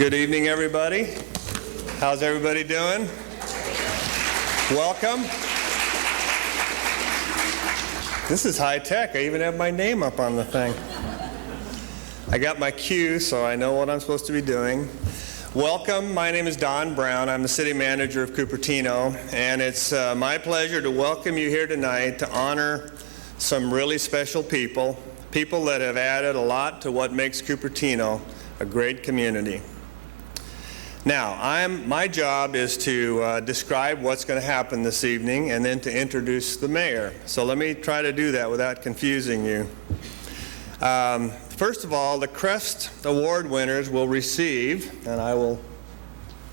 Good evening, everybody. How's everybody doing? Welcome. This is high tech. I even have my name up on the thing. I got my cue, so I know what I'm supposed to be doing. Welcome. My name is Don Brown. I'm the city manager of Cupertino, and it's my pleasure to welcome you here tonight to honor some really special people that have added a lot to what makes Cupertino a great community. Now, my job is to describe what's going to happen this evening and then to introduce the mayor. So let me try to do that without confusing you. First of all, the CREST Award winners will receive, and I will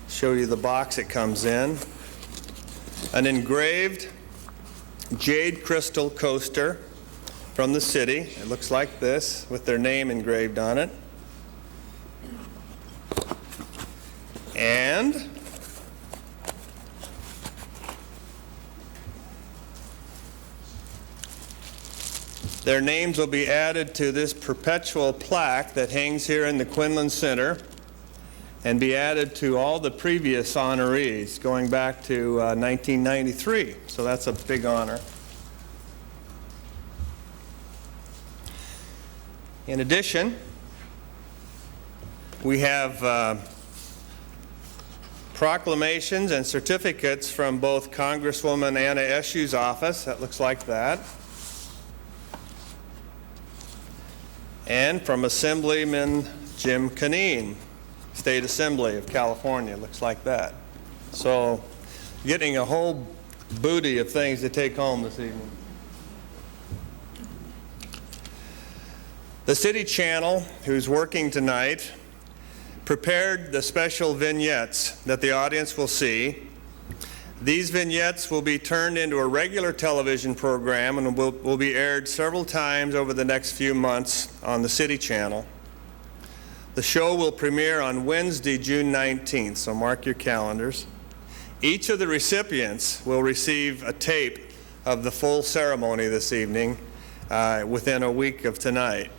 show you the box it comes in, an engraved jade crystal coaster from the city. It looks like this with their name engraved on it. And their names will be added to this perpetual plaque that hangs here in the Quinlan Center and be added to all the previous honorees going back to 1993. So that's a big honor. In addition, we have proclamations and certificates from both Congresswoman Anna Eshu's office, that looks like that, and from Assemblyman Jim Canine, State Assembly of California, looks like that. So, getting a whole booty of things to take home this evening. The City Channel, who's working tonight, prepared the special vignettes that the audience will see. These vignettes will be turned into a regular television program and will be aired several times over the next few months on the City Channel. The show will premiere on Wednesday, June 19th, so mark your calendars. Each of the recipients will receive a tape of the full ceremony this evening within a week of tonight.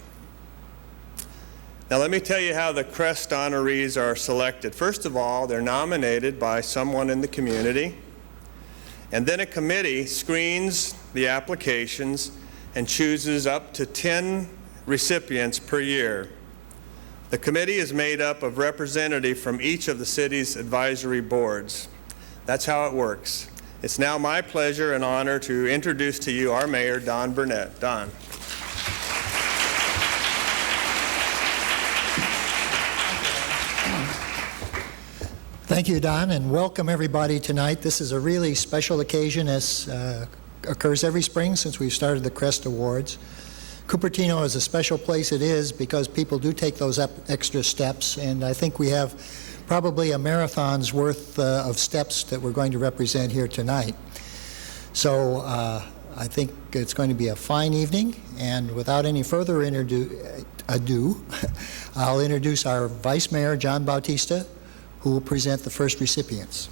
Now let me tell you how the CREST honorees are selected. First of all, they're nominated by someone in the community, and then a committee screens the applications and chooses up to 10 recipients per year. The committee is made up of representatives from each of the city's advisory boards. That's how it works. It's now my pleasure and honor to introduce to you our mayor, Don Burnett. Don. Thank you, Don, and welcome everybody tonight. This is a really special occasion, as occurs every spring since we've started the CREST Awards. Cupertino is a special place. It is because people do take those extra steps, and I think we have probably a marathon's worth of steps that we're going to represent here tonight. So I think it's going to be a fine evening, and without any further ado, I'll introduce our Vice Mayor, John Bautista, who will present the first recipients.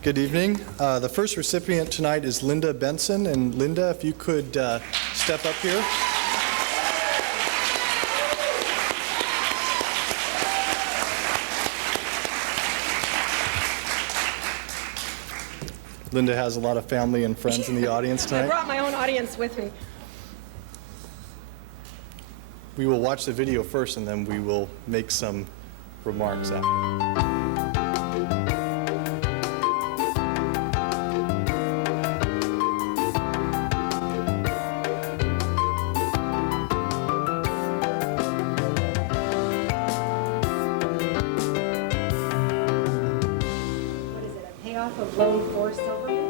Good evening. The first recipient tonight is Linda Benson, and Linda, if you could step up here. Linda has a lot of family and friends in the audience tonight. I brought my own audience with me. We will watch the video first, and then we will make some remarks after. What is it, a payoff of loan for Silverman?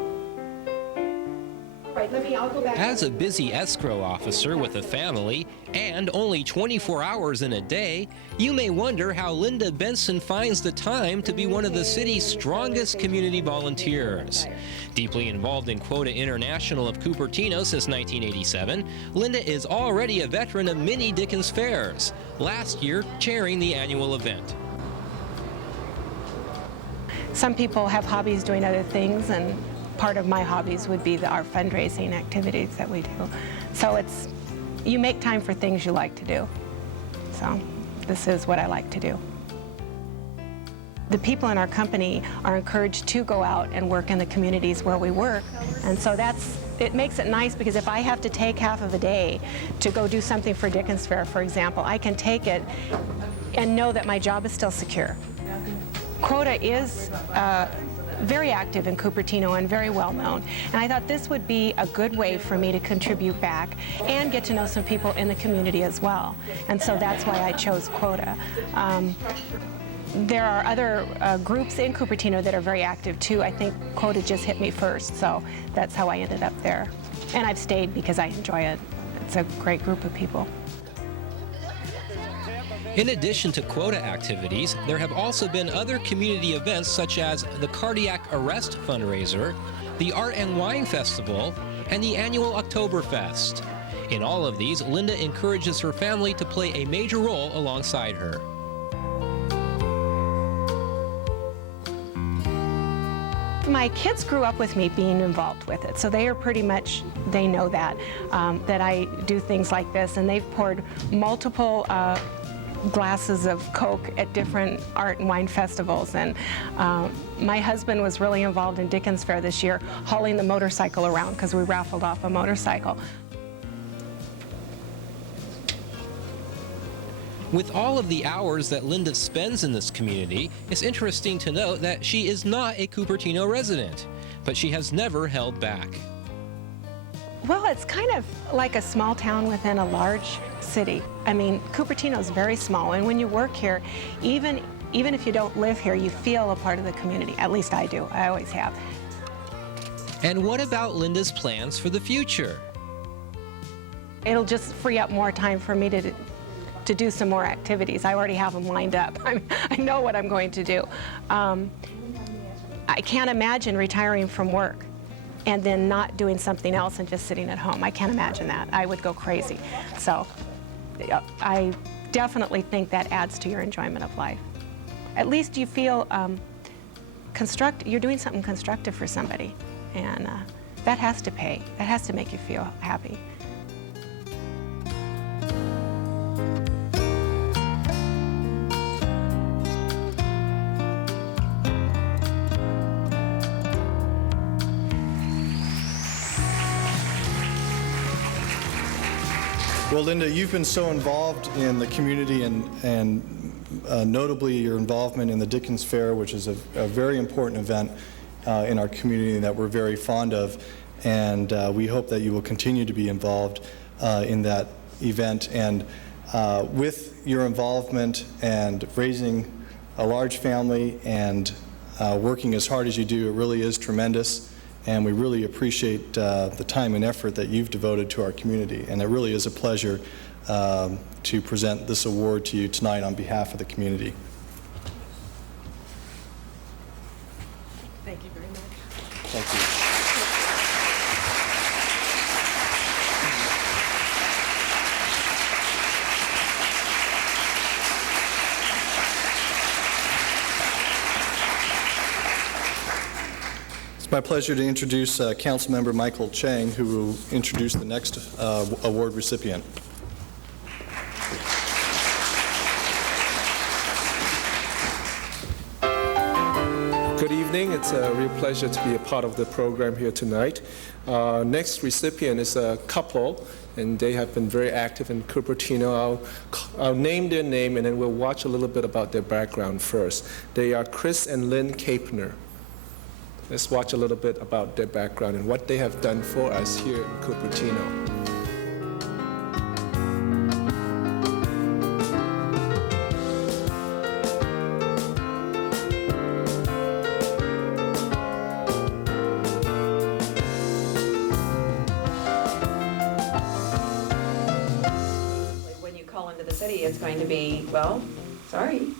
All right, I'll go back. As a busy escrow officer with a family and only 24 hours in a day, you may wonder how Linda Benson finds the time to be one of the city's strongest community volunteers. Deeply involved in Quota International of Cupertino since 1987, Linda is already a veteran of many Dickens fairs, last year chairing the annual event. Some people have hobbies doing other things, and part of my hobbies would be our fundraising activities that we do. So you make time for things you like to do. So this is what I like to do. The people in our company are encouraged to go out and work in the communities where we work. And so it makes it nice, because if I have to take half of a day to go do something for Dickens Fair, for example, I can take it and know that my job is still secure. Quota is very active in Cupertino and very well known. And I thought this would be a good way for me to contribute back and get to know some people in the community as well. And so that's why I chose Quota. There are other groups in Cupertino that are very active too. I think Quota just hit me first, so that's how I ended up there. And I've stayed because I enjoy it. It's a great group of people. In addition to Quota activities, there have also been other community events such as the Cardiac Arrest fundraiser, the Art and Wine Festival, and the annual Oktoberfest. In all of these, Linda encourages her family to play a major role alongside her. My kids grew up with me being involved with it, so they are pretty much, they know that I do things like this, and they've poured multiple glasses of Coke at different art and wine festivals. And my husband was really involved in Dickens Fair this year, hauling the motorcycle around because we raffled off a motorcycle. With all of the hours that Linda spends in this community, it's interesting to note that she is not a Cupertino resident, but she has never held back. Well, it's kind of like a small town within a large city. I mean, Cupertino is very small, and when you work here, even if you don't live here, you feel a part of the community. At least I do. I always have. And what about Linda's plans for the future? It'll just free up more time for me to do some more activities. I already have them lined up. I know what I'm going to do. I can't imagine retiring from work and then not doing something else and just sitting at home. I can't imagine that. I would go crazy. So I definitely think that adds to your enjoyment of life. At least you feel you're doing something constructive for somebody, and that has to pay. That has to make you feel happy. Well, Linda, you've been so involved in the community, and notably your involvement in the Dickens Fair, which is a very important event in our community that we're very fond of, and we hope that you will continue to be involved in that event. And with your involvement and raising a large family and working as hard as you do, it really is tremendous. And we really appreciate the time and effort that you've devoted to our community. And it really is a pleasure to present this award to you tonight on behalf of the community. Thank you very much. Thank you. It's my pleasure to introduce Councilmember Michael Chang, who will introduce the next award recipient. Good evening. It's a real pleasure to be a part of the program here tonight. Next recipient is a couple, and they have been very active in Cupertino. I'll name their name, and then we'll watch a little bit about their background first. They are Chris and Lynn Capener. Let's watch a little bit about their background and what they have done for us here in Cupertino. When you call into the city, it's going to be, well, sorry.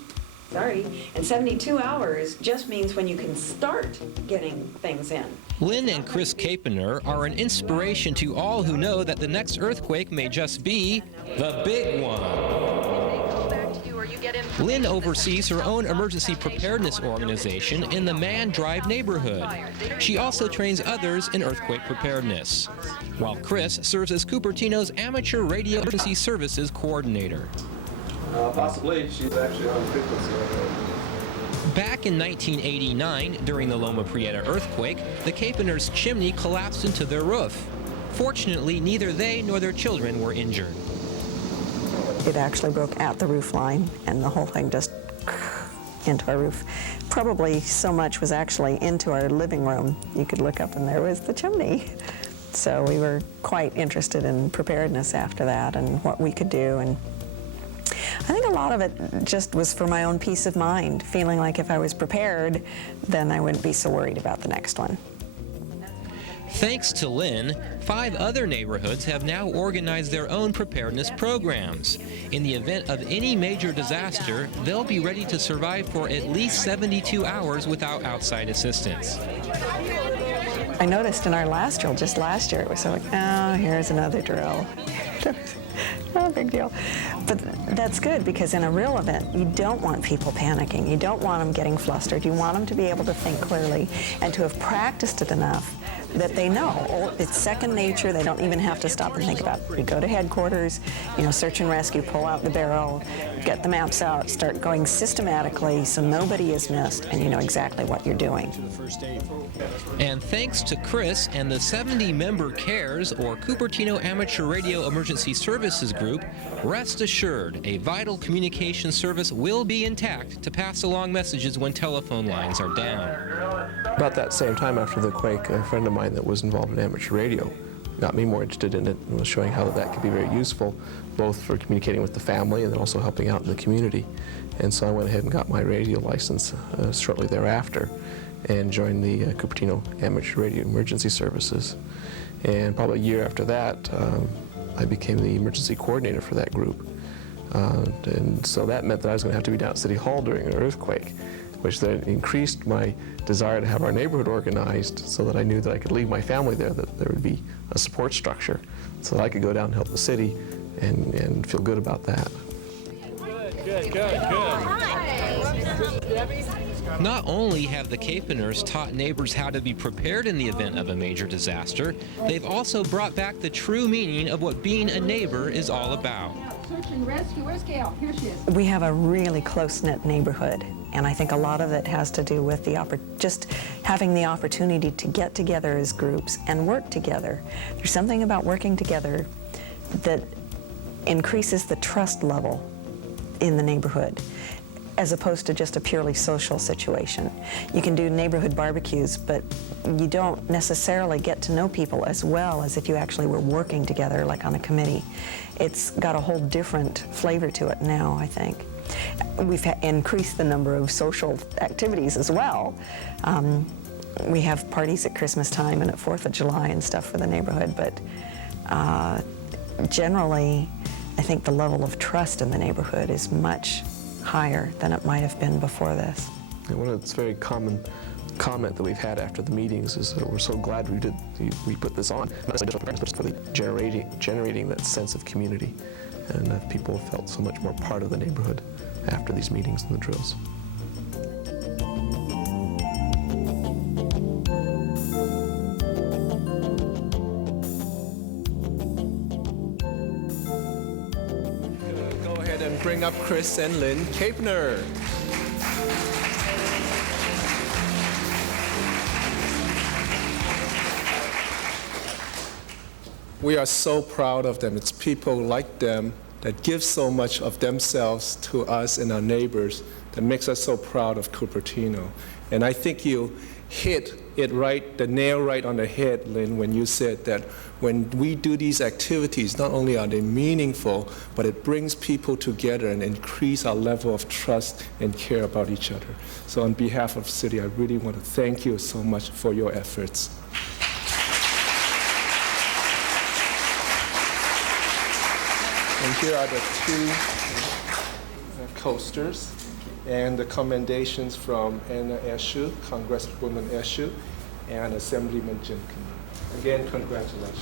And 72 hours just means when you can start getting things in. Lynn and Chris Capener are an inspiration to all who know that the next earthquake may just be the big one. If they call back to you or you get in Lynn oversees her own emergency preparedness organization in the Man Drive neighborhood. She also trains others in earthquake preparedness, while Chris serves as Cupertino's amateur radio emergency services coordinator. Possibly. She's actually on frequency. Back in 1989, during the Loma Prieta earthquake, the Capener's chimney collapsed into their roof. Fortunately, neither they nor their children were injured. It actually broke at the roof line, and the whole thing just into our roof. Probably so much was actually into our living room. You could look up and there was the chimney. So we were quite interested in preparedness after that and what we could do. And I think a lot of it just was for my own peace of mind, feeling like if I was prepared, then I wouldn't be so worried about the next one. Thanks to Lynn, 5 other neighborhoods have now organized their own preparedness programs. In the event of any major disaster, they'll be ready to survive for at least 72 hours without outside assistance. I noticed in our last drill, just last year, it was like, oh, here's another drill. No big deal. But that's good, because in a real event, you don't want people panicking. You don't want them getting flustered. You want them to be able to think clearly and to have practiced it enough that they know. It's second nature. They don't even have to stop and think about it. We go to headquarters, search and rescue, pull out the barrel, get the maps out, start going systematically so nobody is missed and you know exactly what you're doing. And thanks to Chris and the 70-member CARES, or Cupertino Amateur Radio Emergency Services Group, rest assured a vital communication service will be intact to pass along messages when telephone lines are down. About that same time after the quake, a friend of mine that was involved in amateur radio got me more interested in it and was showing how that could be very useful, both for communicating with the family and then also helping out in the community. And so I went ahead and got my radio license shortly thereafter and joined the Cupertino Amateur Radio Emergency Services. And probably a year after that, I became the emergency coordinator for that group. And so that meant that I was going to have to be down at City Hall during an earthquake, which then increased my desire to have our neighborhood organized so that I knew that I could leave my family there, that there would be a support structure so that I could go down and help the city and feel good about that. Good. Not only have the Capeners taught neighbors how to be prepared in the event of a major disaster, they've also brought back the true meaning of what being a neighbor is all about. Search and rescue. Where's Gail? Here she is. We have a really close-knit neighborhood, and I think a lot of it has to do with just having the opportunity to get together as groups and work together. There's something about working together that increases the trust level in the neighborhood, as opposed to just a purely social situation. You can do neighborhood barbecues, but you don't necessarily get to know people as well as if you actually were working together, like on a committee. It's got a whole different flavor to it now, I think. We've increased the number of social activities as well. We have parties at Christmas time and at 4th of July and stuff for the neighborhood, but generally, I think the level of trust in the neighborhood is much higher than it might have been before this. And one of the very common comment that we've had after the meetings is that we're so glad we put this on, not just but just really generating that sense of community, and people have felt so much more part of the neighborhood after these meetings and the drills. Go ahead and bring up Chris and Lynn Capener. We are so proud of them. It's people like them that give so much of themselves to us and our neighbors that makes us so proud of Cupertino. And I think you hit it right, the nail right on the head, Lynn, when you said that when we do these activities, not only are they meaningful, but it brings people together and increase our level of trust and care about each other. So on behalf of the city, I really want to thank you so much for your efforts. And here are the two coasters and the commendations from Anna Eshoo, Congresswoman Eshoo, and Assemblyman Jim Capener. Again, congratulations.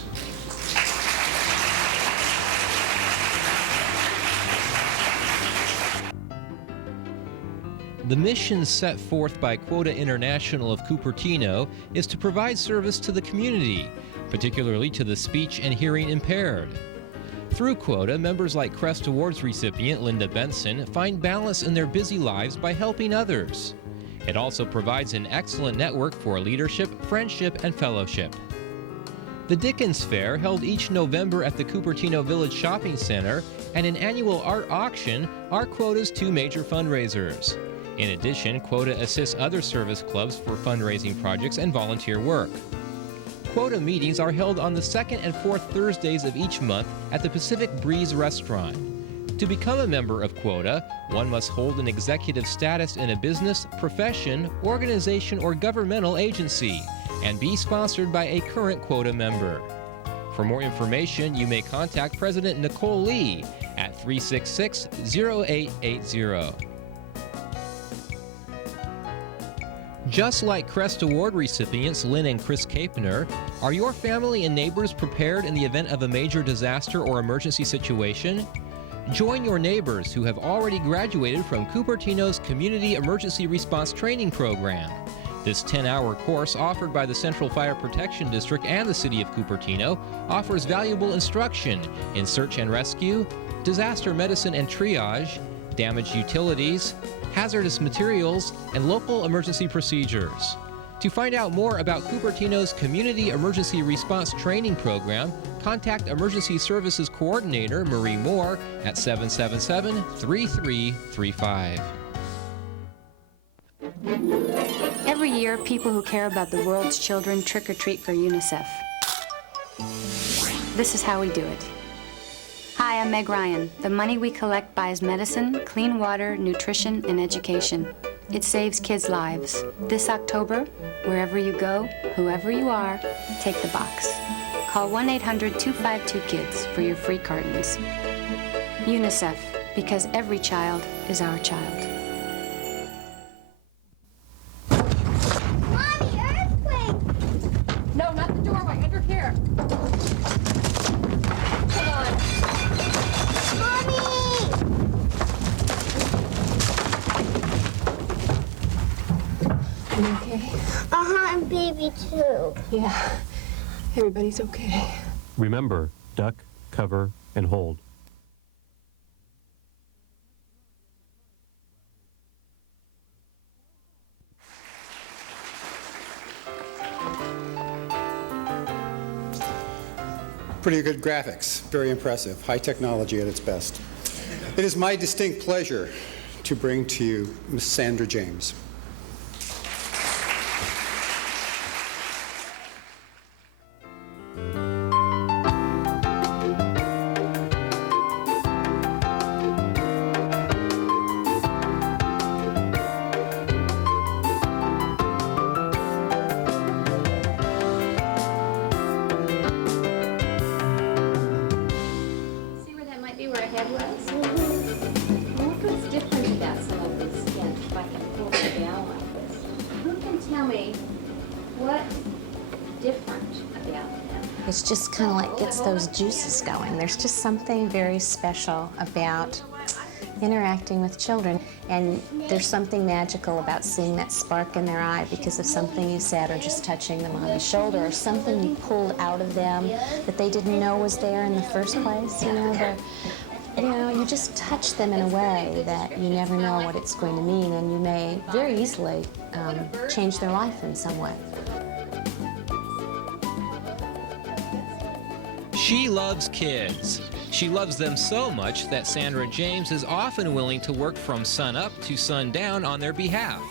The mission set forth by Quota International of Cupertino is to provide service to the community, particularly to the speech and hearing impaired. Through Quota, members like CREST Awards recipient Linda Benson find balance in their busy lives by helping others. It also provides an excellent network for leadership, friendship, and fellowship. The Dickens Fair, held each November at the Cupertino Village Shopping Center, and an annual art auction are Quota's two major fundraisers. In addition, Quota assists other service clubs for fundraising projects and volunteer work. Quota meetings are held on the second and fourth Thursdays of each month at the Pacific Breeze Restaurant. To become a member of Quota, one must hold an executive status in a business, profession, organization, or governmental agency, and be sponsored by a current Quota member. For more information, you may contact President Nicole Lee at 366-0880. Just like CREST Award recipients Lynn and Chris Capener, are your family and neighbors prepared in the event of a major disaster or emergency situation? Join your neighbors who have already graduated from Cupertino's Community Emergency Response Training Program. This 10-hour course, offered by the Central Fire Protection District and the City of Cupertino, offers valuable instruction in search and rescue, disaster medicine and triage, damaged utilities, hazardous materials, and local emergency procedures. To find out more about Cupertino's Community Emergency Response Training Program, contact Emergency Services Coordinator Marie Moore at 777-3335. Every year, people who care about the world's children trick-or-treat for UNICEF. This is how we do it. Hi, I'm Meg Ryan. The money we collect buys medicine, clean water, nutrition, and education. It saves kids' lives. This October, wherever you go, whoever you are, take the box. Call 1-800-252-KIDS for your free cartons. UNICEF, because every child is our child. Mommy, earthquake! No, not the doorway. Under here. Come on. Mommy! You okay? Uh-huh, and baby too. Yeah. Everybody's okay. Remember, duck, cover, and hold. Pretty good graphics, very impressive, high technology at its best. It is my distinct pleasure to bring to you Miss Sandra James. It's just kind of like gets those juices going. There's just something very special about interacting with children, and there's something magical about seeing that spark in their eye because of something you said, or just touching them on the shoulder, or something you pulled out of them that they didn't know was there in the first place. You just touch them in a way that you never know what it's going to mean, and you may very easily change their life in some way. She loves kids. She loves them so much that Sandra James is often willing to work from sunup to sundown on their behalf.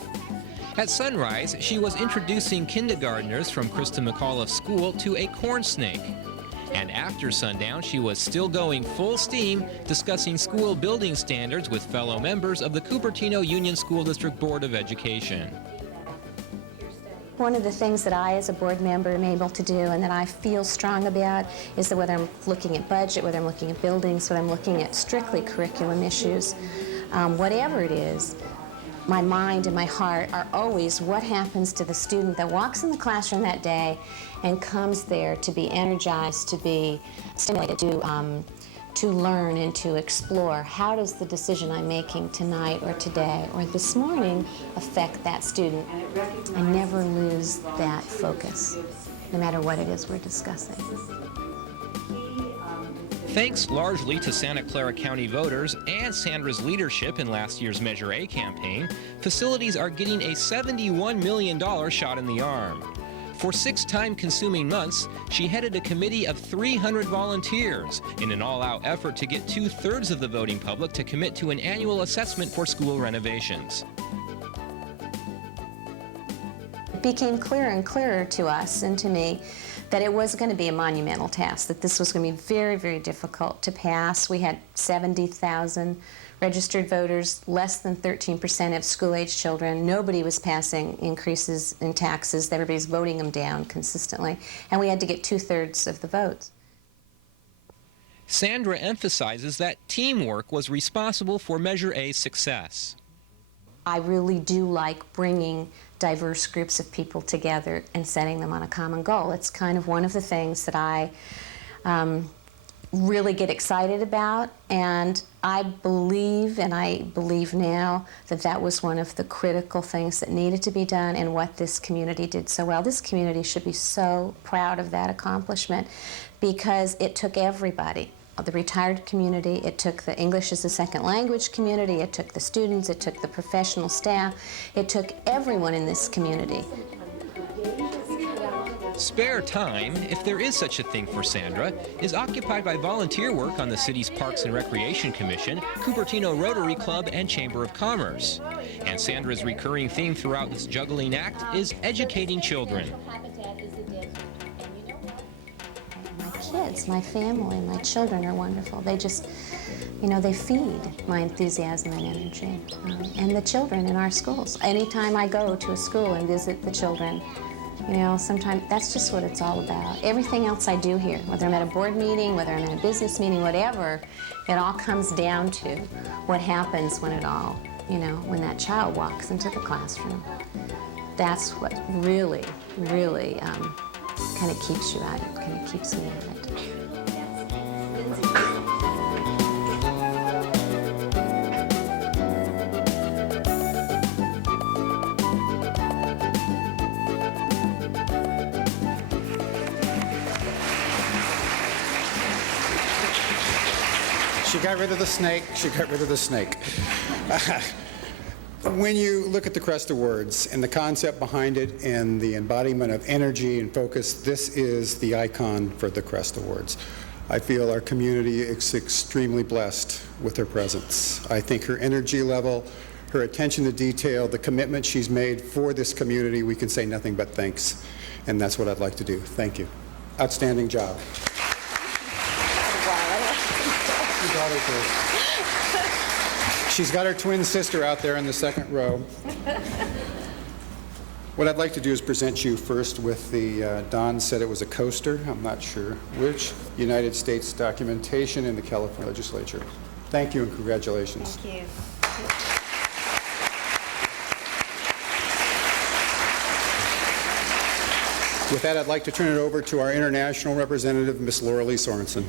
At sunrise, she was introducing kindergartners from Krista McAuliffe's school to a corn snake. And after sundown, she was still going full steam, discussing school building standards with fellow members of the Cupertino Union School District Board of Education. One of the things that I, as a board member, am able to do and that I feel strong about is that whether I'm looking at budget, whether I'm looking at buildings, whether I'm looking at strictly curriculum issues, whatever it is, my mind and my heart are always what happens to the student that walks in the classroom that day and comes there to be energized, to be stimulated, to to learn and to explore how does the decision I'm making tonight or today or this morning affect that student. I never lose that focus, no matter what it is we're discussing. Thanks largely to Santa Clara County voters and Sandra's leadership in last year's Measure A campaign, facilities are getting a $71 million shot in the arm. For 6 time-consuming months, she headed a committee of 300 volunteers in an all-out effort to get 2/3 of the voting public to commit to an annual assessment for school renovations. It became clearer and clearer to us and to me that it was going to be a monumental task, that this was going to be very, very difficult to pass. We had 70,000 registered voters, less than 13% of school-age children. Nobody was passing increases in taxes. Everybody's voting them down consistently. And we had to get 2/3 of the votes. Sandra emphasizes that teamwork was responsible for Measure A's success. I really do like bringing diverse groups of people together and setting them on a common goal. It's kind of one of the things that I really get excited about, and I believe now that that was one of the critical things that needed to be done and what this community did so well. This community should be so proud of that accomplishment because it took everybody. The retired community, it took the English as a second language community, it took the students, it took the professional staff, it took everyone in this community. Spare time, if there is such a thing for Sandra, is occupied by volunteer work on the city's Parks and Recreation Commission, Cupertino Rotary Club, and Chamber of Commerce. And Sandra's recurring theme throughout this juggling act is educating children. Kids, my family, my children are wonderful. They just, you know, they feed my enthusiasm and energy. And the children in our schools. Anytime I go to a school and visit the children, you know, sometimes that's just what it's all about. Everything else I do here, whether I'm at a board meeting, whether I'm in a business meeting, whatever, it all comes down to what happens when it all, you know, when that child walks into the classroom. That's what really, really kind of keeps you at it, kind of keeps me at it. She got rid of the snake. She got rid of the snake. When you look at the CREST Awards and the concept behind it and the embodiment of energy and focus, this is the icon for the CREST Awards. I feel our community is extremely blessed with her presence. I think her energy level, her attention to detail, the commitment she's made for this community, we can say nothing but thanks. And that's what I'd like to do. Thank you. Outstanding job. She's got her twin sister out there in the second row. What I'd like to do is present you first with the, Don said it was a coaster, I'm not sure which, United States documentation in the California legislature. Thank you and congratulations. Thank you. With that, I'd like to turn it over to our international representative, Miss Lee Sorenson.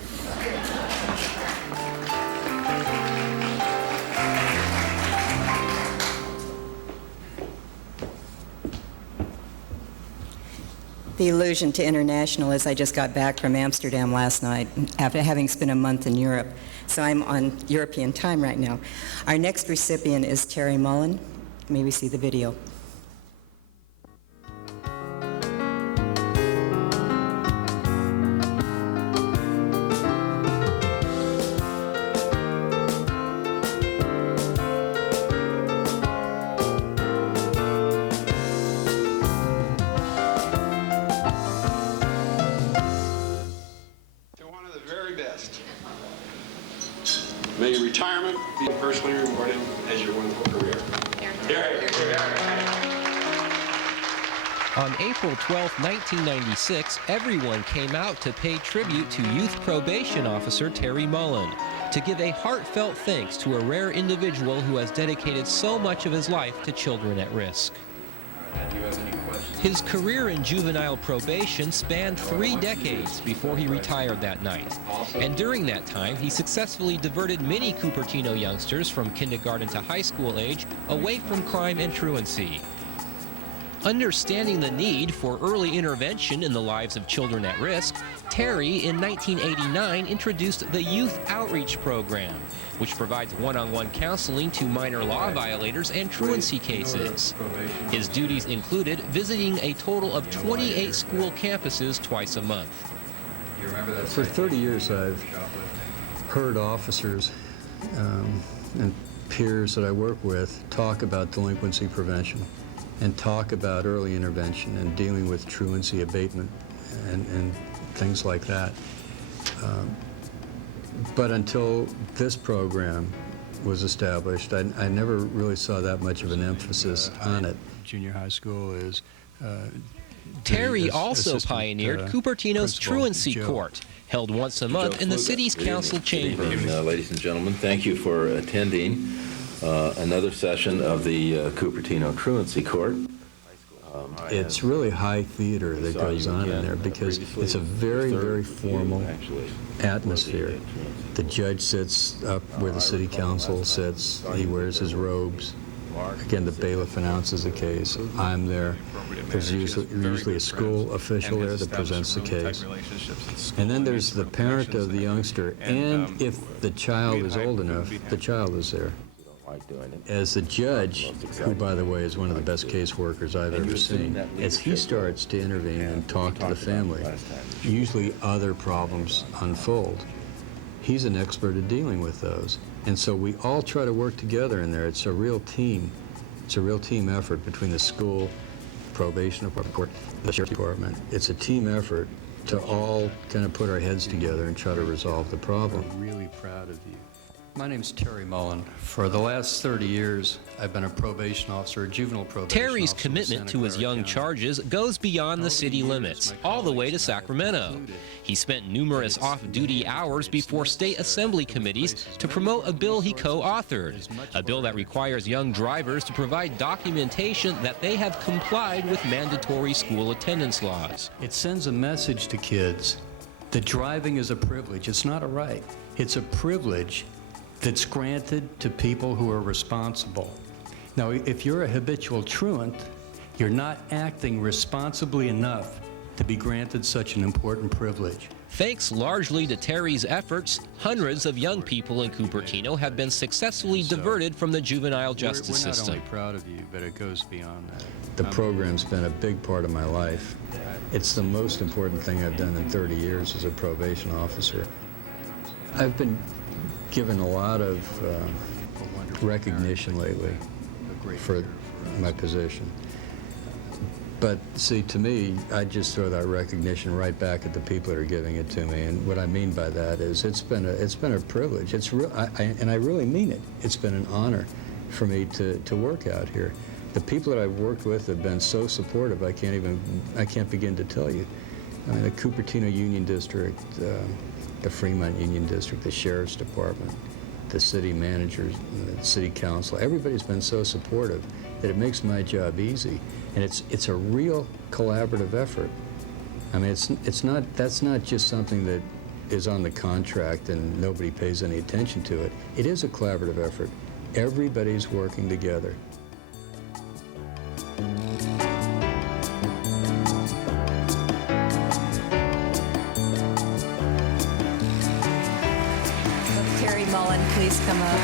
The allusion to international is I just got back from Amsterdam last night after having spent a month in Europe, so I'm on European time right now. Our next recipient is Carrie Mullen. May we see the video? May your retirement be personally rewarding as your wonderful career. On April 12, 1996, everyone came out to pay tribute to Youth Probation Officer Carrie Mullen, to give a heartfelt thanks to a rare individual who has dedicated so much of his life to children at risk. His career in juvenile probation spanned 3 decades before he retired that night. And during that time, he successfully diverted many Cupertino youngsters from kindergarten to high school age away from crime and truancy. Understanding the need for early intervention in the lives of children at risk, Terry in 1989 introduced the Youth Outreach Program, which provides one-on-one counseling to minor law violators and truancy cases. His duties included visiting a total of 28 school campuses twice a month. For 30 years, I've heard officers and peers that I work with talk about delinquency prevention and talk about early intervention and dealing with truancy abatement and things like that. But until this program was established, I never really saw that much of an emphasis on it. Junior high school is Terry also pioneered Cupertino's Truancy Court, held once a month in the city's council chamber. Good evening, ladies and gentlemen. Thank you for attending another session of the Cupertino Truancy Court. It's really high theater that goes on in there because it's a very, very formal atmosphere. The judge sits up where the city council sits. He wears his robes. Again, the bailiff announces the case. I'm there. There's usually a school official there that presents the case. And then there's the parent of the youngster, and if the child is old enough, the child is there. As the judge, who, by the way, is one of the best caseworkers I've ever seen, as he starts to intervene and talk to the family, usually other problems unfold. He's an expert at dealing with those. And so we all try to work together in there. It's a real team. It's a real team effort between the school, probation department, the sheriff's department. It's a team effort to all kind of put our heads together and try to resolve the problem. I'm really proud of you. My name's Carrie Mullen. For the last 30 years, I've been a probation officer, a juvenile probation Terry's officer. commitment to his young charges goes beyond the city limits, all the way to Sacramento. He spent numerous off-duty hours before state assembly committees to promote a bill he co-authored, a bill that requires young drivers to provide documentation that they have complied with mandatory school attendance laws. It sends a message to kids that driving is a privilege. It's not a right. It's a privilege that's granted to people who are responsible. Now, if you're a habitual truant, you're not acting responsibly enough to be granted such an important privilege. Thanks largely to Terry's efforts, hundreds of young people in Cupertino have been successfully diverted from the juvenile justice system. We're not only proud of you, but it goes beyond that. The program's been a big part of my life. It's the most important thing I've done in 30 years as a probation officer. I've been given a lot of recognition lately for my position. But see, to me, I just throw that recognition right back at the people that are giving it to me. And what I mean by that is it's been a privilege. It's real, and I really mean it. It's been an honor for me to work out here. The people that I've worked with have been so supportive. I can't begin to tell you. I mean, the Cupertino Union District, the Fremont Union District, the Sheriff's Department, the city managers, the city council, everybody's been so supportive that it makes my job easy. And it's a real collaborative effort. I mean, that's not just something that is on the contract and nobody pays any attention to it. It is a collaborative effort. Everybody's working together. Carrie Mullen, please come up.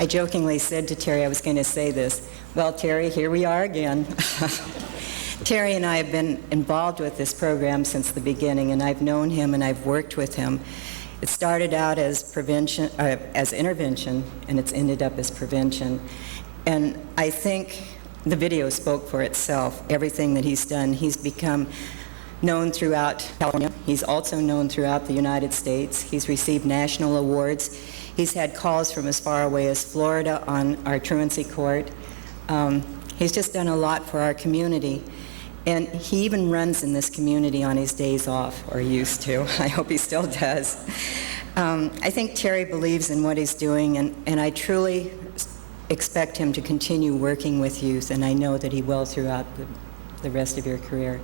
I jokingly said to Terry I was going to say this. Well, Terry, here we are again. Terry and I have been involved with this program since the beginning, and I've known him and I've worked with him. It started out as prevention, as intervention, and it's ended up as prevention. And I think the video spoke for itself. Everything that he's done, he's become known throughout California. He's also known throughout the United States. He's received national awards. He's had calls from as far away as Florida on our truancy court. He's just done a lot for our community. And he even runs in this community on his days off, or used to. I hope he still does. I think Terry believes in what he's doing, and I truly expect him to continue working with youth, and I know that he will throughout the rest of your career.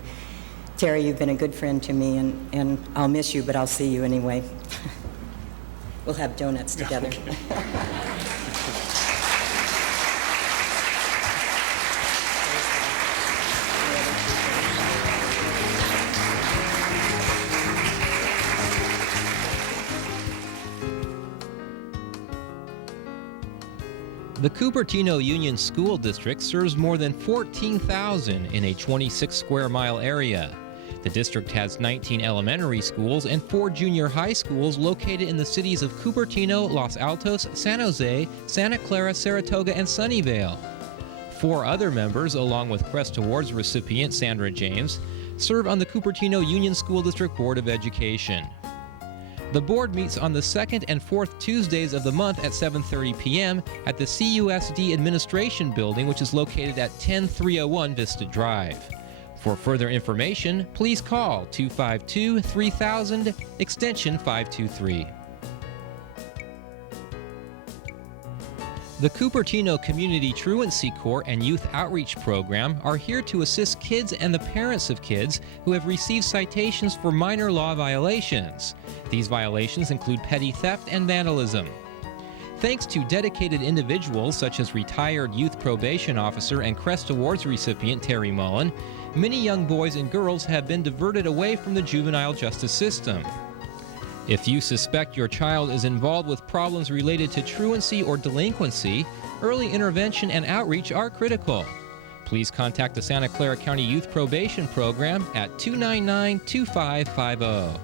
Terry, you've been a good friend to me, and I'll miss you, but I'll see you anyway. We'll have donuts together. The Cupertino Union School District serves more than 14,000 in a 26-square-mile area. The district has 19 elementary schools and 4 junior high schools located in the cities of Cupertino, Los Altos, San Jose, Santa Clara, Saratoga, and Sunnyvale. 4 other members, along with CREST Awards recipient Sandra James, serve on the Cupertino Union School District Board of Education. The board meets on the 2nd and 4th Tuesdays of the month at 7:30 p.m. at the CUSD Administration Building, which is located at 10301 Vista Drive. For further information, please call 252-3000, extension 523. The Cupertino Community Truancy Court and Youth Outreach Program are here to assist kids and the parents of kids who have received citations for minor law violations. These violations include petty theft and vandalism. Thanks to dedicated individuals such as retired Youth Probation Officer and CREST Awards recipient Carrie Mullen, many young boys and girls have been diverted away from the juvenile justice system. If you suspect your child is involved with problems related to truancy or delinquency, early intervention and outreach are critical. Please contact the Santa Clara County Youth Probation Program at 299-2550.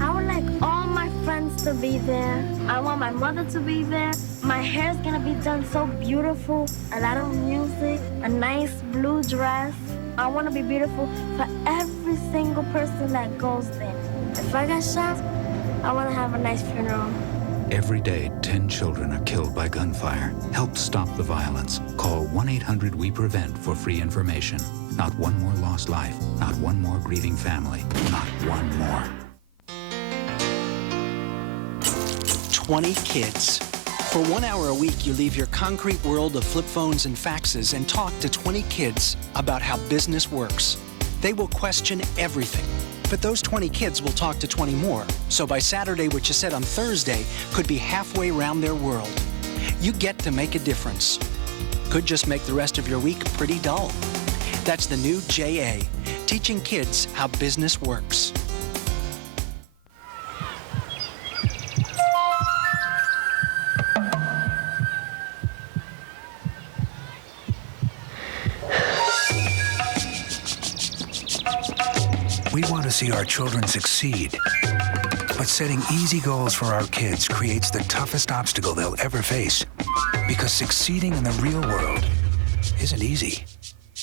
I would like all my friends to be there. I want my mother to be there. My hair's gonna be done so beautiful. A lot of music, a nice blue dress. I want to be beautiful for every single person that goes there. If I got shot, I want to have a nice funeral. Every day, 10 children are killed by gunfire. Help stop the violence. Call 1-800-WE-PREVENT for free information. Not one more lost life. Not one more grieving family. Not one more. 20 kids. For 1 hour a week, you leave your concrete world of flip phones and faxes and talk to 20 kids about how business works. They will question everything. But those 20 kids will talk to 20 more. So by Saturday, what you said on Thursday could be halfway around their world. You get to make a difference. Could just make the rest of your week pretty dull. That's the new JA, teaching kids how business works. We want to see our children succeed, but setting easy goals for our kids creates the toughest obstacle they'll ever face, because succeeding in the real world isn't easy.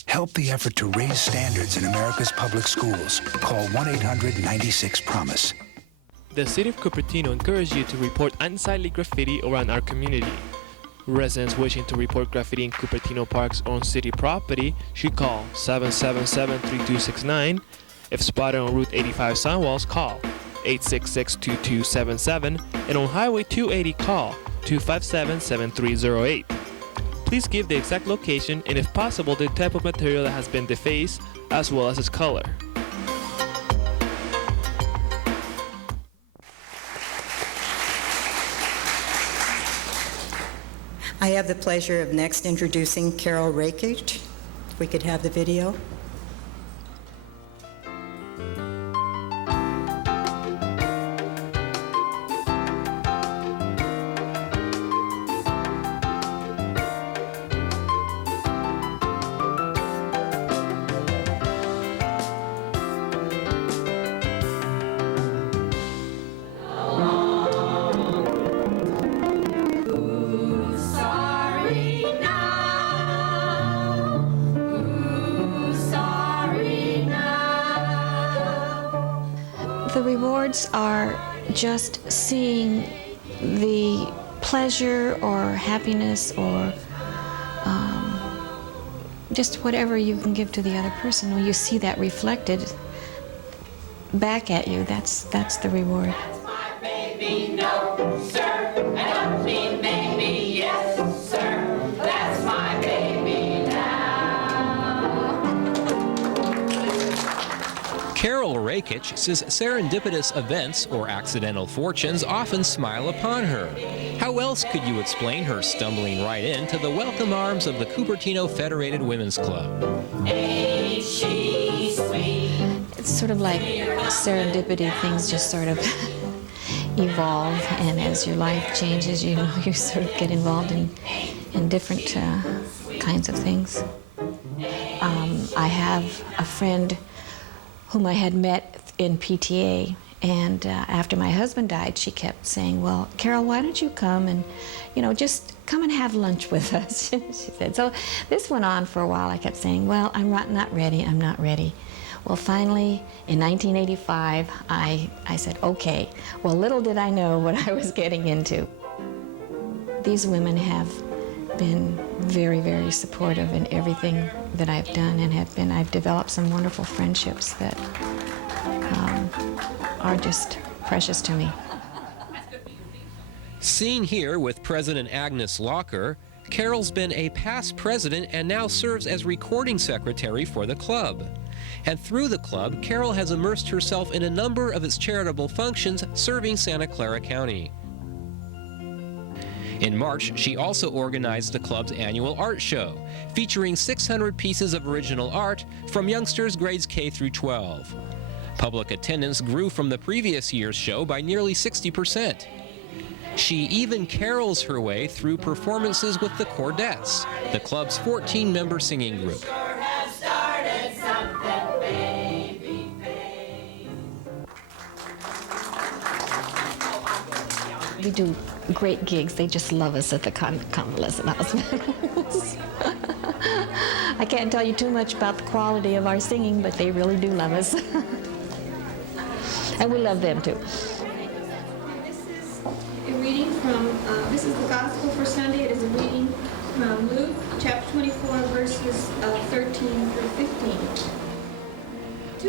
Help the effort to raise standards in America's public schools. Call 1-800-96-PROMISE. The City of Cupertino encourages you to report unsightly graffiti around our community. Residents wishing to report graffiti in Cupertino Park's own city property should call 777-3269. If spotted on Route 85 Sunwalls, call 866-2277, and on Highway 280, call 257-7308. Please give the exact location and, if possible, the type of material that has been defaced, as well as its color. I have the pleasure of next introducing Carol Raikage. If we could have the video. The rewards are just seeing the pleasure or happiness or just whatever you can give to the other person, when you see that reflected back at you, that's the reward. Baby, no, sir. I don't mean maybe, yes, sir. That's my baby now. Carol Raikage says serendipitous events or accidental fortunes often smile upon her. How else could you explain her stumbling right into the welcome arms of the Cupertino Federated Women's Club? Ain't she sweet? It's sort of like serendipity, things just sort of evolve, and as your life changes, you know, you sort of get involved in different kinds of things. I have a friend whom I had met in PTA, and after my husband died, she kept saying, well, Carol, why don't you come and, you know, just come and have lunch with us, she said. So this went on for a while. I kept saying, well, I'm not ready, I'm not ready. Well, finally, in 1985, I said, okay. Well, little did I know what I was getting into. These women have been very, very supportive in everything that I've done, and I've developed some wonderful friendships that are just precious to me. Seen here with President Agnes Locker, Carol's been a past president and now serves as recording secretary for the club. And through the club, Carol has immersed herself in a number of its charitable functions serving Santa Clara County. In March, she also organized the club's annual art show, featuring 600 pieces of original art from youngsters grades K through 12. Public attendance grew from the previous year's show by nearly 60%. She even carols her way through performances with the Cordettes, the club's 14-member singing group. We do great gigs. They just love us at the convalescent hospitals. I can't tell you too much about the quality of our singing, but they really do love us. And we love them too. This is a reading from, this is the Gospel for Sunday. It is a reading from Luke chapter 24, verses 13 through 15.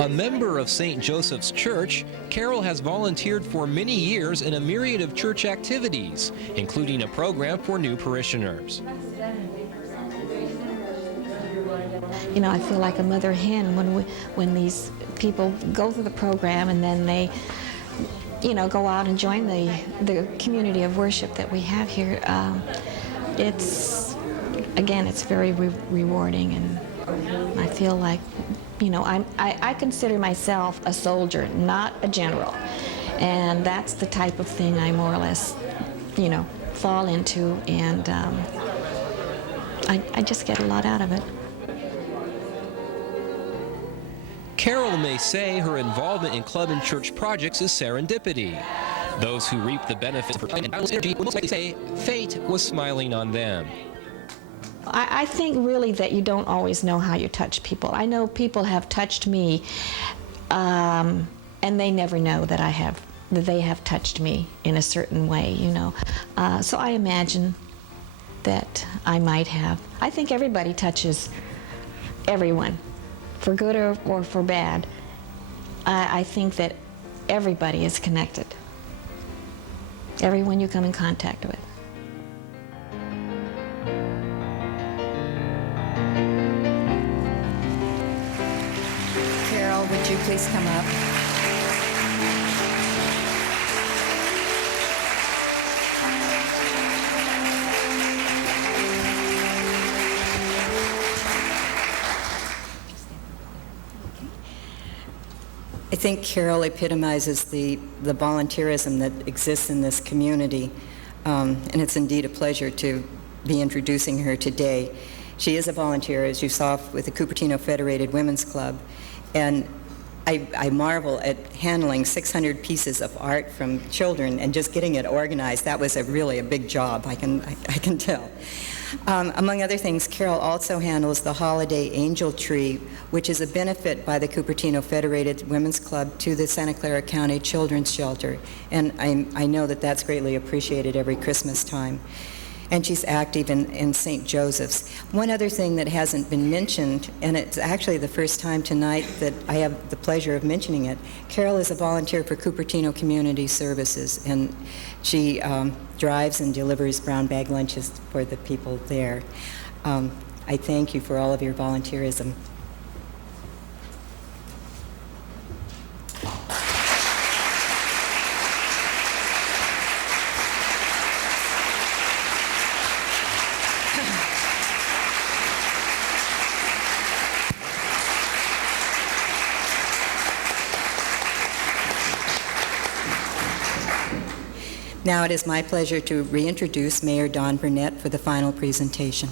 A member of St. Joseph's Church, Carol has volunteered for many years in a myriad of church activities, including a program for new parishioners. You know, I feel like a mother hen when these people go through the program and then they, you know, go out and join the community of worship that we have here. It's very rewarding, and I feel like, you know, I consider myself a soldier, not a general. And that's the type of thing I more or less, you know, fall into, and I just get a lot out of it. Carol may say her involvement in club and church projects is serendipity. Those who reap the benefits of her time and boundless energy will most likely say fate was smiling on them. I think really that you don't always know how you touch people. I know people have touched me, and they never know that they have touched me in a certain way, you know. So I imagine that I might have. I think everybody touches everyone, for good or for bad. I think that everybody is connected. Everyone you come in contact with. Carol, would you please come up? I think Carol epitomizes the volunteerism that exists in this community, and it's indeed a pleasure to be introducing her today. She is a volunteer, as you saw, with the Cupertino Federated Women's Club, and I marvel at handling 600 pieces of art from children and just getting it organized. That was really a big job, I can tell. Among other things, Carol also handles the Holiday Angel Tree, which is a benefit by the Cupertino Federated Women's Club to the Santa Clara County Children's Shelter, and I know that that's greatly appreciated every Christmas time. and she's active in St. Joseph's. One other thing that hasn't been mentioned, and it's actually the first time tonight that I have the pleasure of mentioning it, Carol is a volunteer for Cupertino Community Services, and she drives and delivers brown bag lunches for the people there. I thank you for all of your volunteerism. Now it is my pleasure to reintroduce Mayor Don Burnett for the final presentation.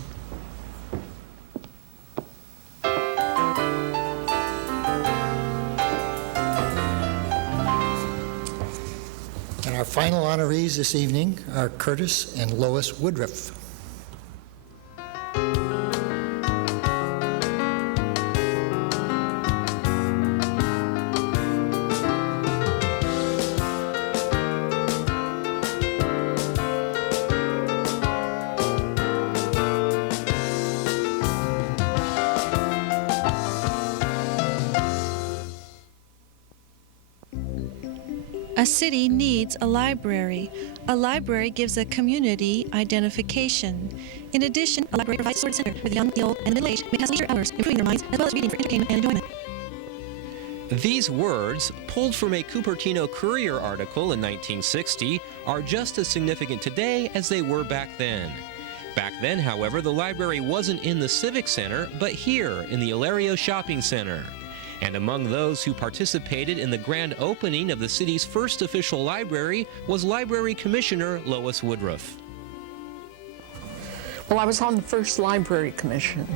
And our final honorees this evening are Curtis and Lois Woodruff. A city needs a library. A library gives a community identification. In addition, a library provides a sort of center where the young, the old, and the middle-aged may pass leisure hours improving their minds as well as reading for entertainment and enjoyment. These words, pulled from a Cupertino Courier article in 1960, are just as significant today as they were back then. Back then, however, the library wasn't in the Civic Center, but here in the Ilario Shopping Center. And among those who participated in the grand opening of the city's first official library was Library Commissioner Lois Woodruff. Well, I was on the first library commission.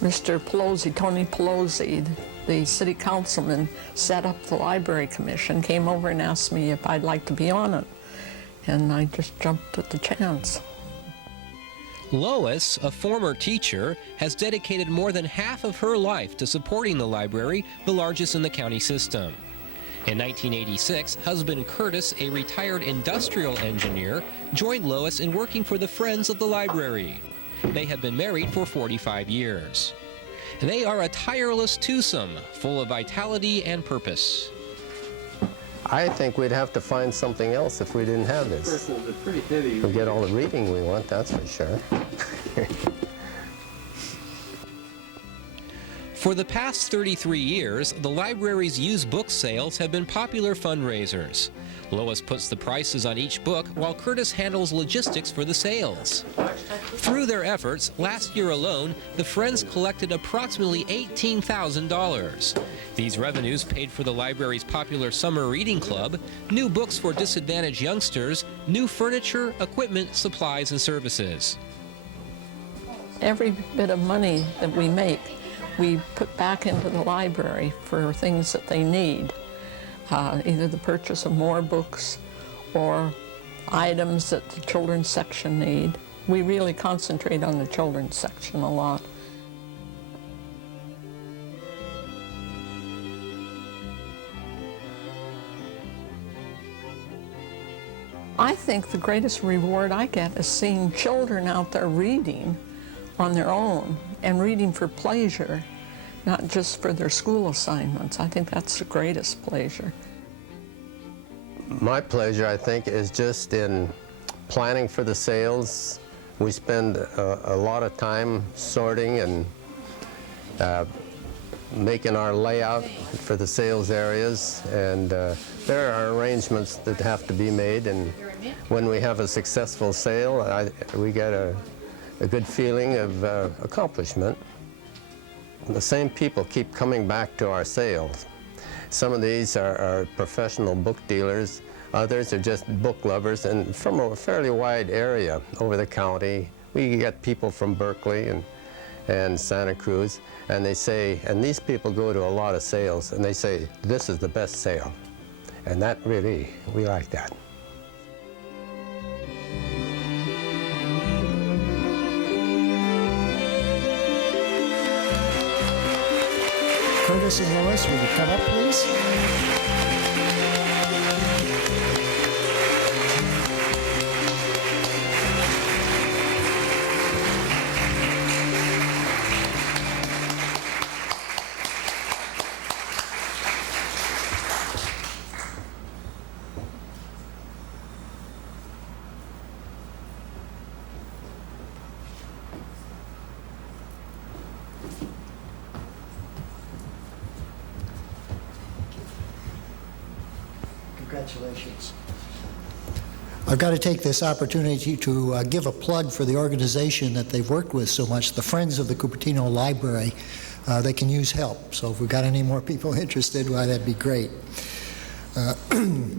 Mr. Pelosi, Tony Pelosi, the city councilman, set up the library commission, came over and asked me if I'd like to be on it. And I just jumped at the chance. Lois, a former teacher, has dedicated more than half of her life to supporting the library, the largest in the county system. In 1986, husband Curtis, a retired industrial engineer, joined Lois in working for the Friends of the Library. They have been married for 45 years. They are a tireless twosome, full of vitality and purpose. I think we'd have to find something else if we didn't have this. We get all the reading we want, that's for sure. For the past 33 years, the library's used book sales have been popular fundraisers. Lois puts the prices on each book while Curtis handles logistics for the sales. Through their efforts, last year alone, the Friends collected approximately $18,000. These revenues paid for the library's popular summer reading club, new books for disadvantaged youngsters, new furniture, equipment, supplies, and services. Every bit of money that we make, we put back into the library for things that they need. Either the purchase of more books or items that the children's section need. We really concentrate on the children's section a lot. I think the greatest reward I get is seeing children out there reading on their own and reading for pleasure, not just for their school assignments. I think that's the greatest pleasure. My pleasure, I think, is just in planning for the sales. We spend a lot of time sorting and making our layout for the sales areas, and there are arrangements that have to be made, and when we have a successful sale, we get a good feeling of accomplishment. The same people keep coming back to our sales. Some of these are professional book dealers, others are just book lovers, and from a fairly wide area over the county. We get people from Berkeley and Santa Cruz, and they say, and these people go to a lot of sales, and they say, this is the best sale. And that really, we like that. Curtis and Lois, will you come up, please? Congratulations. I've got to take this opportunity to give a plug for the organization that they've worked with so much, the Friends of the Cupertino Library. They can use help, so if we've got any more people interested, why, that'd be great.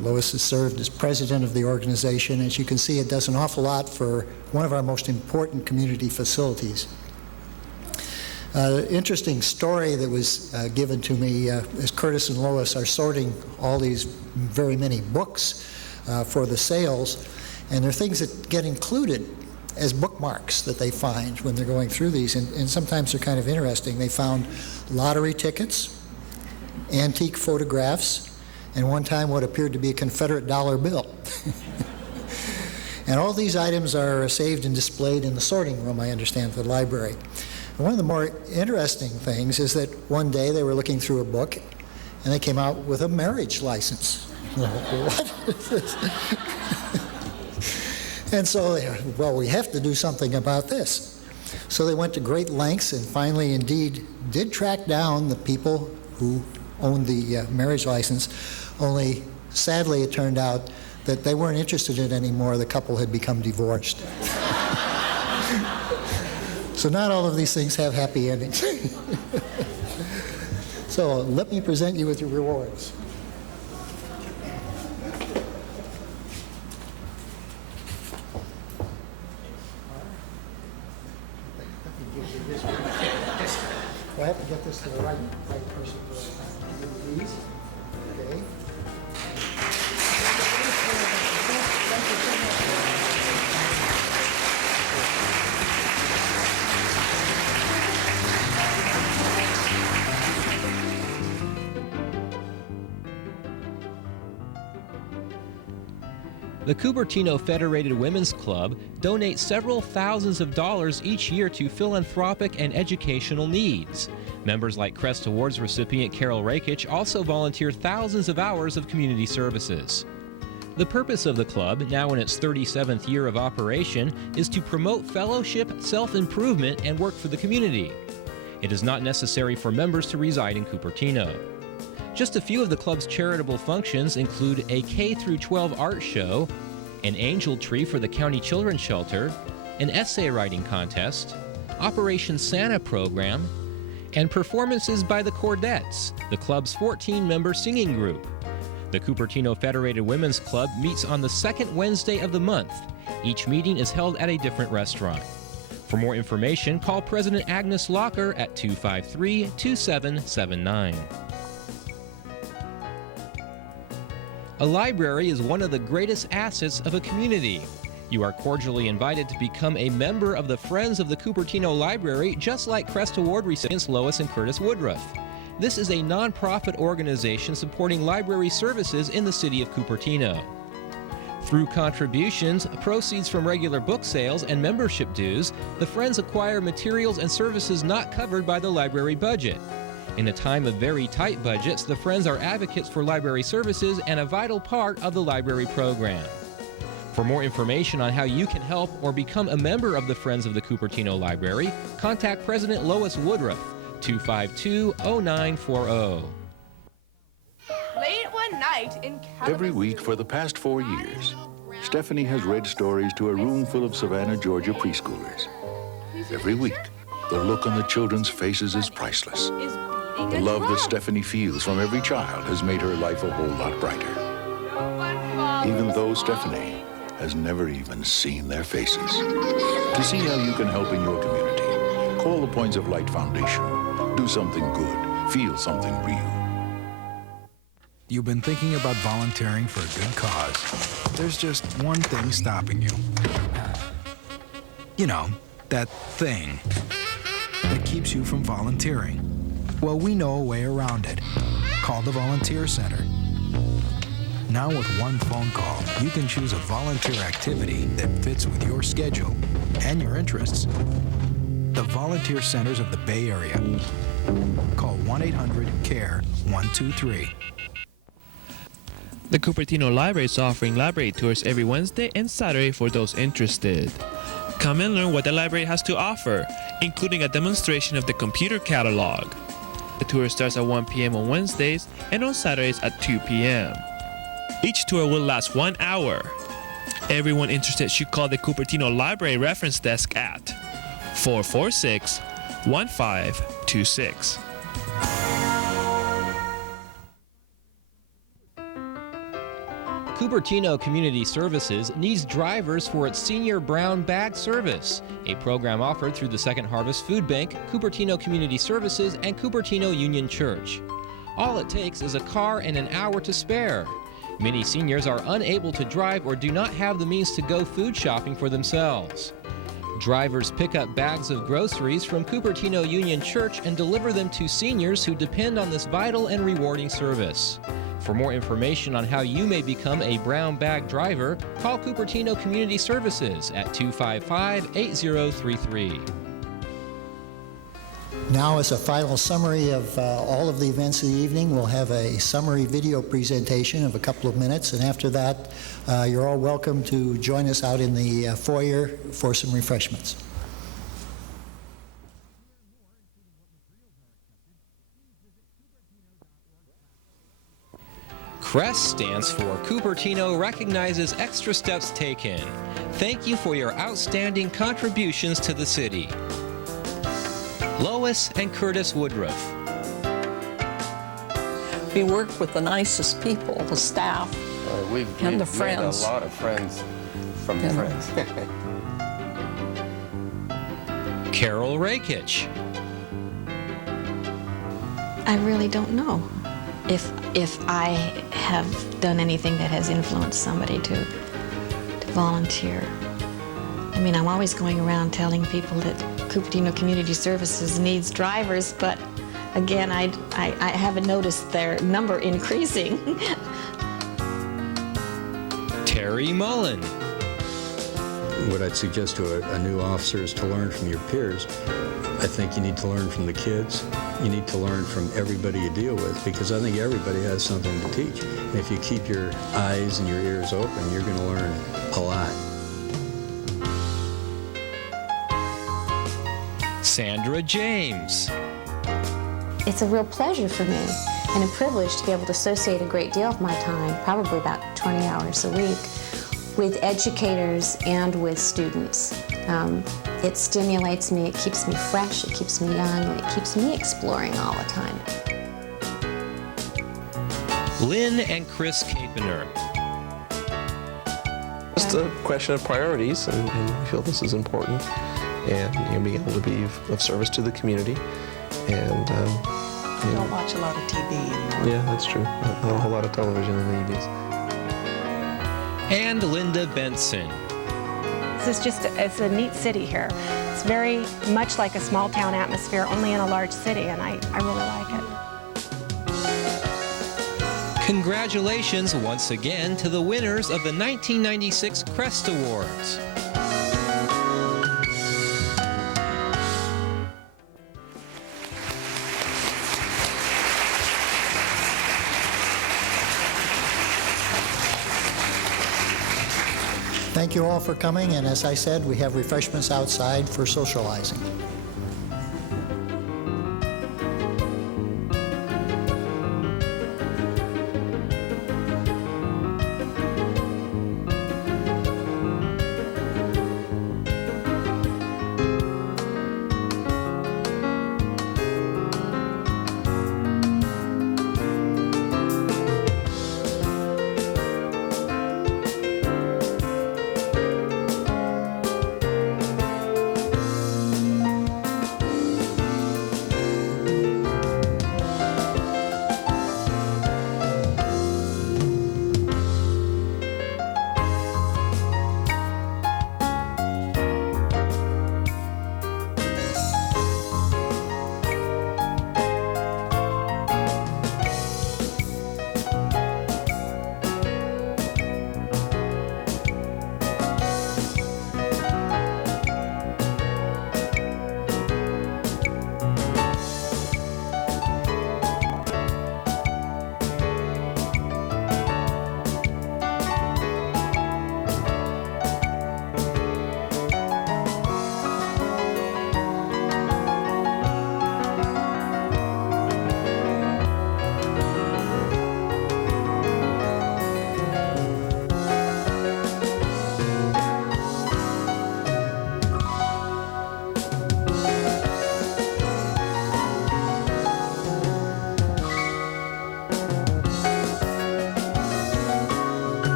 Lois has served as president of the organization. As you can see, it does an awful lot for one of our most important community facilities. Interesting story that was given to me as Curtis and Lois are sorting all these very many books for the sales, and there are things that get included as bookmarks that they find when they're going through these, and sometimes they're kind of interesting. They found lottery tickets, antique photographs, and one time what appeared to be a Confederate dollar bill. And all these items are saved and displayed in the sorting room, I understand, at the library. And one of the more interesting things is that one day they were looking through a book and they came out with a marriage license. What is this? And so, well, we have to do something about this. So they went to great lengths and finally, indeed, did track down the people who owned the marriage license, only sadly it turned out that they weren't interested in it anymore. The couple had become divorced. So not all of these things have happy endings. So let me present you with your rewards. Do I have to get this to the right person? Please. Okay. The Cupertino Federated Women's Club donates several thousands of dollars each year to philanthropic and educational needs. Members like CREST Awards recipient Carrie Raikage also volunteer thousands of hours of community services. The purpose of the club, now in its 37th year of operation, is to promote fellowship, self-improvement, and work for the community. It is not necessary for members to reside in Cupertino. Just a few of the club's charitable functions include a K-12 art show, an angel tree for the county children's shelter, an essay writing contest, Operation Santa program, and performances by the Cordettes, the club's 14-member singing group. The Cupertino Federated Women's Club meets on the second Wednesday of the month. Each meeting is held at a different restaurant. For more information, call President Agnes Locker at 253-2779. A library is one of the greatest assets of a community. You are cordially invited to become a member of the Friends of the Cupertino Library, just like CREST Award recipients Lois and Curtis Woodruff. This is a nonprofit organization supporting library services in the city of Cupertino. Through contributions, proceeds from regular book sales, and membership dues, the Friends acquire materials and services not covered by the library budget. In a time of very tight budgets, the Friends are advocates for library services and a vital part of the library program. For more information on how you can help or become a member of the Friends of the Cupertino Library, contact President Lois Woodruff, 252-0940. Late one night in Every week for the past 4 years, Stephanie has read stories to a room full of Savannah, Georgia preschoolers. Every week, the look on the children's faces is priceless. The love that Stephanie feels from every child has made her life a whole lot brighter. Even though Stephanie has never even seen their faces. To see how you can help in your community, call the Points of Light Foundation. Do something good. Feel something real. You've been thinking about volunteering for a good cause. There's just one thing stopping you. You know, that thing that keeps you from volunteering. Well, we know a way around it. Call the Volunteer Center. Now with one phone call, you can choose a volunteer activity that fits with your schedule and your interests. The Volunteer Centers of the Bay Area. Call 1-800-CARE-123. The Cupertino Library is offering library tours every Wednesday and Saturday for those interested. Come and learn what the library has to offer, including a demonstration of the computer catalog. The tour starts at 1 p.m. on Wednesdays and on Saturdays at 2 p.m. Each tour will last 1 hour. Everyone interested should call the Cupertino Library reference desk at 446-1526. Cupertino Community Services needs drivers for its Senior Brown Bag Service, a program offered through the Second Harvest Food Bank, Cupertino Community Services, and Cupertino Union Church. All it takes is a car and an hour to spare. Many seniors are unable to drive or do not have the means to go food shopping for themselves. Drivers pick up bags of groceries from Cupertino Union Church and deliver them to seniors who depend on this vital and rewarding service. For more information on how you may become a brown bag driver, call Cupertino Community Services at 255-8033. Now, as a final summary of all of the events of the evening, we'll have a summary video presentation of a couple of minutes, and after that, you're all welcome to join us out in the foyer for some refreshments. CREST stands for Cupertino Recognizes Extra Steps Taken. Thank you for your outstanding contributions to the city. Lois and Curtis Woodruff. We work with the nicest people, the staff, and the friends. Made a lot of friends from friends. Carol Raikage. I really don't know if I have done anything that has influenced somebody to volunteer. I mean, I'm always going around telling people that Cupertino Community Services needs drivers, but again, I haven't noticed their number increasing. Carrie Mullen. What I'd suggest to a new officer is to learn from your peers. I think you need to learn from the kids. You need to learn from everybody you deal with, because I think everybody has something to teach. And if you keep your eyes and your ears open, you're going to learn a lot. Sandra James. It's a real pleasure for me and a privilege to be able to associate a great deal of my time, probably about 20 hours a week, with educators and with students. It stimulates me, it keeps me fresh, it keeps me young, and it keeps me exploring all the time. Lynn and Chris Capener. Just a question of priorities, and we feel this is important, and being able to be of service to the community. And I don't watch a lot of TV anymore. Yeah, that's true. Not a whole lot of television in the evenings. And Linda Benson. This is it's a neat city here. It's very much like a small town atmosphere, only in a large city, and I really like it. Congratulations once again to the winners of the 1996 CREST Awards. Thank you all for coming, and as I said, we have refreshments outside for socializing.